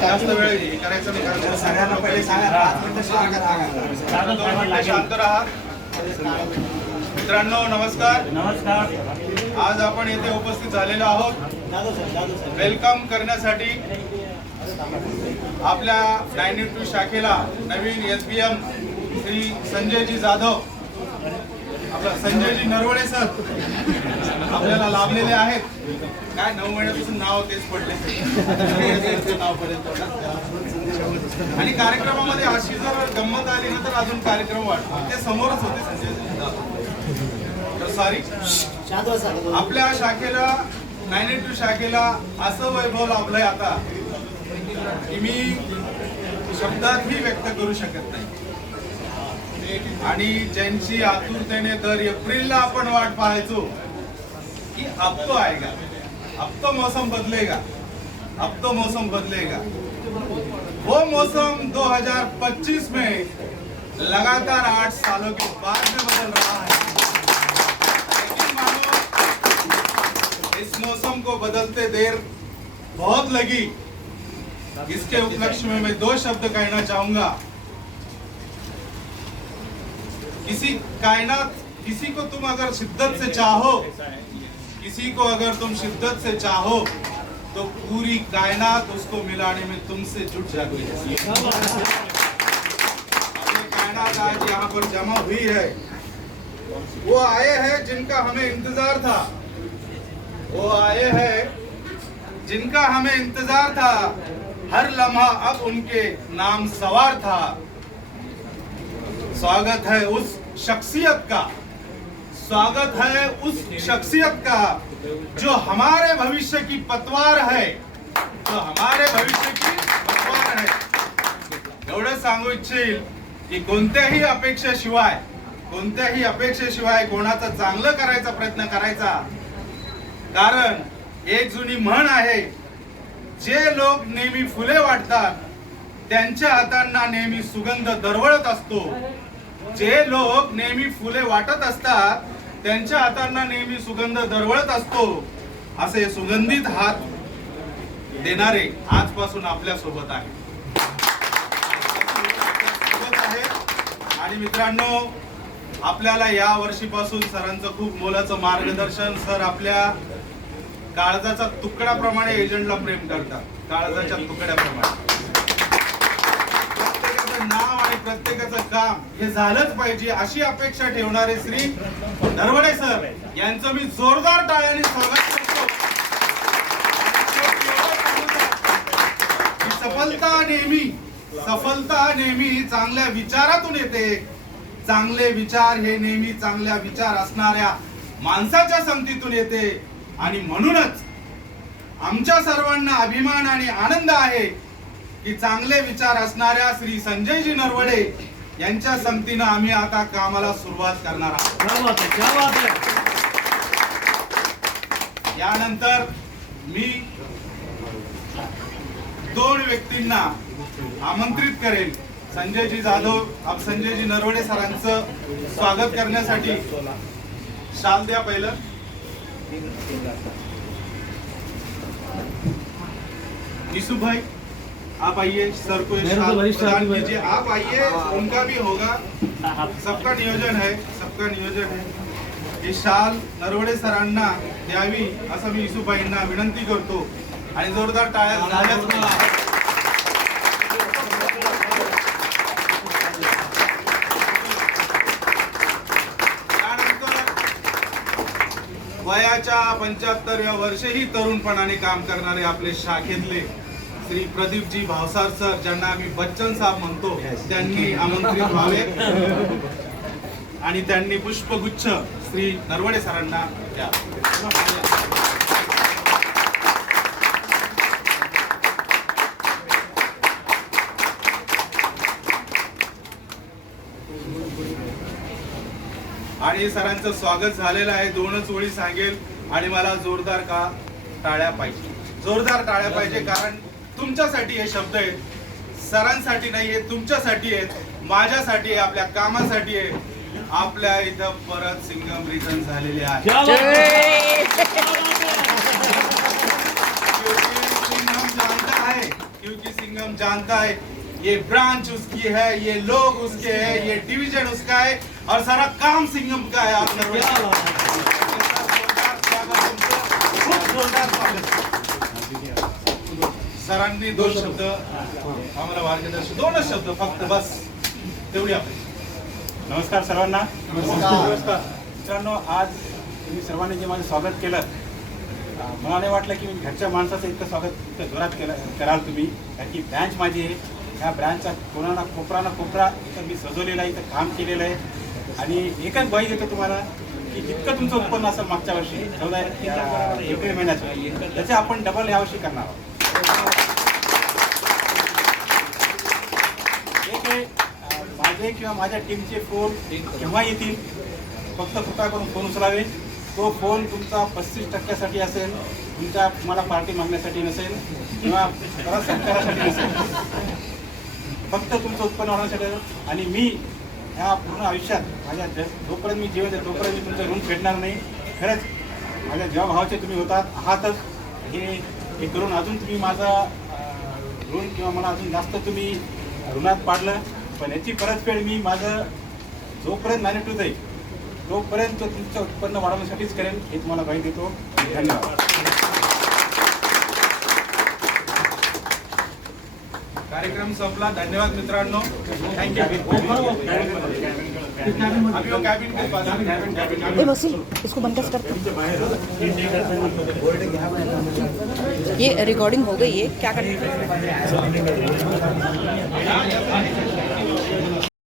जास्त वेळ करायचं नाही कारण सगळ्यांना पहिले सांगा 5 मिनिटं शांत राहा. मित्रांनो नमस्कार. नमस्कार. आज आपण येथे उपस्थित झालेलो आहोत वेलकम करण्यासाठी आपल्या 92 शाखेला नवीन SBM श्री संजयजी जाधव, आपला संजयजी नरवडे सर आपल्याला लाभलेले आहेत. काय 9 महिन्यापासून नाव तेच पडले नाव पडेल आणि कार्यक्रमामध्ये अशी जर गंमत आली ना तर अजून कार्यक्रम वाटतो. ते समोरच होते संजयजी जाधव. तर सॉरी, आपल्या शाखेला 92 शाखेला असं वैभव लाभलंय आता की मी शब्दातही व्यक्त करू शकत नाही. आणि ज्यांची आतुरतेने दर एप्रिलला आपण वाट पाहायचो कि अब तो आएगा, अब तो मौसम बदलेगा, अब तो मौसम बदलेगा, वो मौसम 2025 में लगातार 8 सालों के बाद में बदल रहा है. लेकिन मानो इस मौसम को बदलते देर बहुत लगी. इसके उपलक्ष्य में मैं 2 शब्द कहना चाहूंगा. किसी को तुम अगर शिद्दत से चाहो, किसी को अगर तुम शिद्दत से चाहो तो पूरी कायनात उसको मिलाने में तुमसे जुट जाती है. कायनात आज यहाँ पर जमा हुई है. वो आए हैं जिनका हमें इंतजार था, वो आए हैं जिनका हमें इंतजार था. हर लम्हा अब उनके नाम सवार था. स्वागत है उस शख्सियत का, स्वागत है उस शख्सियत का जो हमारे भविष्य की पतवार है, जो हमारे भविष्य की पतवार है. एवढं सांगू इच्छेल की कोणत्याही अपेक्षेशिवाय कोणाचं चांगलं करायचा प्रयत्न करायचा. कारण एक जुनी म्हण आहे, जे लोक नेहमी फुले वाटतात त्यांच्या हातांना नेहमी सुगंध दरवळत असतो. जे लोक नेहमी फुले वाटत असतात त्यांच्या हातांना नेहमी सुगंध दरवळत असतो. असे सुगंधित हात देणारे आजपासून आपल्या सोबत आहे. आणि मित्रांनो, आपल्याला या वर्षीपासून सरांचं खूप मोलाचं मार्गदर्शन. सर आपल्या काळजाचा तुकड्याप्रमाणे एजंटला प्रेम करतात, काळजाच्या तुकड्याप्रमाणे. नाव आणि प्रत्येकाचं काम हे झालंच पाहिजे अशी अपेक्षा ठेवणारे श्री नरवडे सर यांचं मी जोरदार टाळ्यांनी स्वागत करतो. सफलता नेहमी चांगल्या विचारातून येते. चांगले विचार हे नेहमी चांगल्या विचार असणाऱ्या माणसाच्या संगतीतून येते. आणि म्हणूनच आमच्या सर्वांना अभिमान आणि आनंद आहे की चांगले विचार असणाऱ्या श्री संजयजी नरवडे यांच्या संगतीनं आम्ही आता कामाला सुरुवात करणार आहोत. यानंतर मी 2 व्यक्तींना आमंत्रित करेल संजयजी जाधव, संजयजी नरवडे सरांचं स्वागत करण्यासाठी. शाल द्या पहिलं. निशु भाई आप आइए, सर को प्रदान कीजिए. आप आइए, उनका भी होगा. सबका नियोजन है. ही शाल नरवडे सरांना द्यावी असं मी इसुबाईंना विनंती करतो. आणि जोरदार टाळ्या. वयाच्या 75व्या वर्षही तरुणपणाने काम करणारे आपले शाखेतले श्री प्रदीपजी भावसार सर, ज्यांना आम्ही बच्चन साहेब म्हणतो, त्यांनी आमंत्रित व्हावे आणि त्यांनी पुष्पगुच्छ श्री नरवडे सरांना द्या. आणि सरांचं स्वागत झालेलं आहे. 2च ओळी सांगेल आणि मला जोरदार टाळ्या पाहिजे. कारण तुमच्यासाठी हे शब्द आहेत, सरांसाठी नाही आहेत, तुमच्यासाठी आहेत, माझ्यासाठी आहे, आपल्या कामासाठी आहे. आपल्या इथं परत सिंगम रिटर्न झालेले आहे. सिंगम जानता है क्योंकि सिंघम जानता है ये ब्रांच उसकी है, ये लोग उसके हैं, ये डिवीजन उसका है और सारा काम सिंघम का है। आप नरवडे खूप जोरदार स्वागत। सरांनी दोन शब्द आम्हाला मार्गदर्शन, दोनच शब्द फक्त, बस तेवढी आपली। नमस्कार सर्वांना. नमस्कार मित्रांनो, आज तुम्ही सर्वांनी जे माझं स्वागत केलं, मला नाही वाटलं की मी घरच्या माणसाचं इतकं स्वागत इतकं जोरात कराल तुम्ही, कारण की ब्रँच माझी आहे. ह्या ब्रँचचा कोणाला कोपरा इथं मी सजवलेला आहे, इथं काम केलेलं आहे आणि एकच ग्वाही देतो तुम्हाला की जितकं तुमचं उत्पन्न असेल मागच्या वर्षी 14 एप्रिल महिन्याचं, त्याचे आपण डबल यावर्षी करणार आहोत. एक आहे, माझे किंवा माझ्या टीमचे फोन केव्हा येतील, फक्त कृपया करून फोन उचलावे. तो फोन तुमचा 35% असेल, तुम्हाला पार्टी मागण्यासाठी नसेल किंवा परत सरकारासाठी नसेल, फक्त तुमचं उत्पन्न वाढवण्यासाठी. आणि मी ह्या पूर्ण आयुष्यात माझ्या जोपर्यंत मी जीवन आहे तोपर्यंत मी तुमचं ऋण फेडणार नाही. खरंच माझ्या जेव्हा भावाचे तुम्ही आहातच, हे करून अजून तुम्ही माझा ऋण किंवा मला अजून जास्त तुम्ही ऋणात पाडलं, पण याची परतफेड मी माझं जोपर्यंत मॅनेज होत आहे तोपर्यंत तुमचं उत्पन्न वाढवण्यासाठीच करेन, हे तुम्हाला ग्वाही देतो. धन्यवाद. कार्यक्रम संपला. धन्यवाद मित्रांनो, थँक्यू. अभी वो कैबिन के पास ए वसील, इसको बंद कैसे करते हैं? ये रिकॉर्डिंग हो गई है, क्या करना है?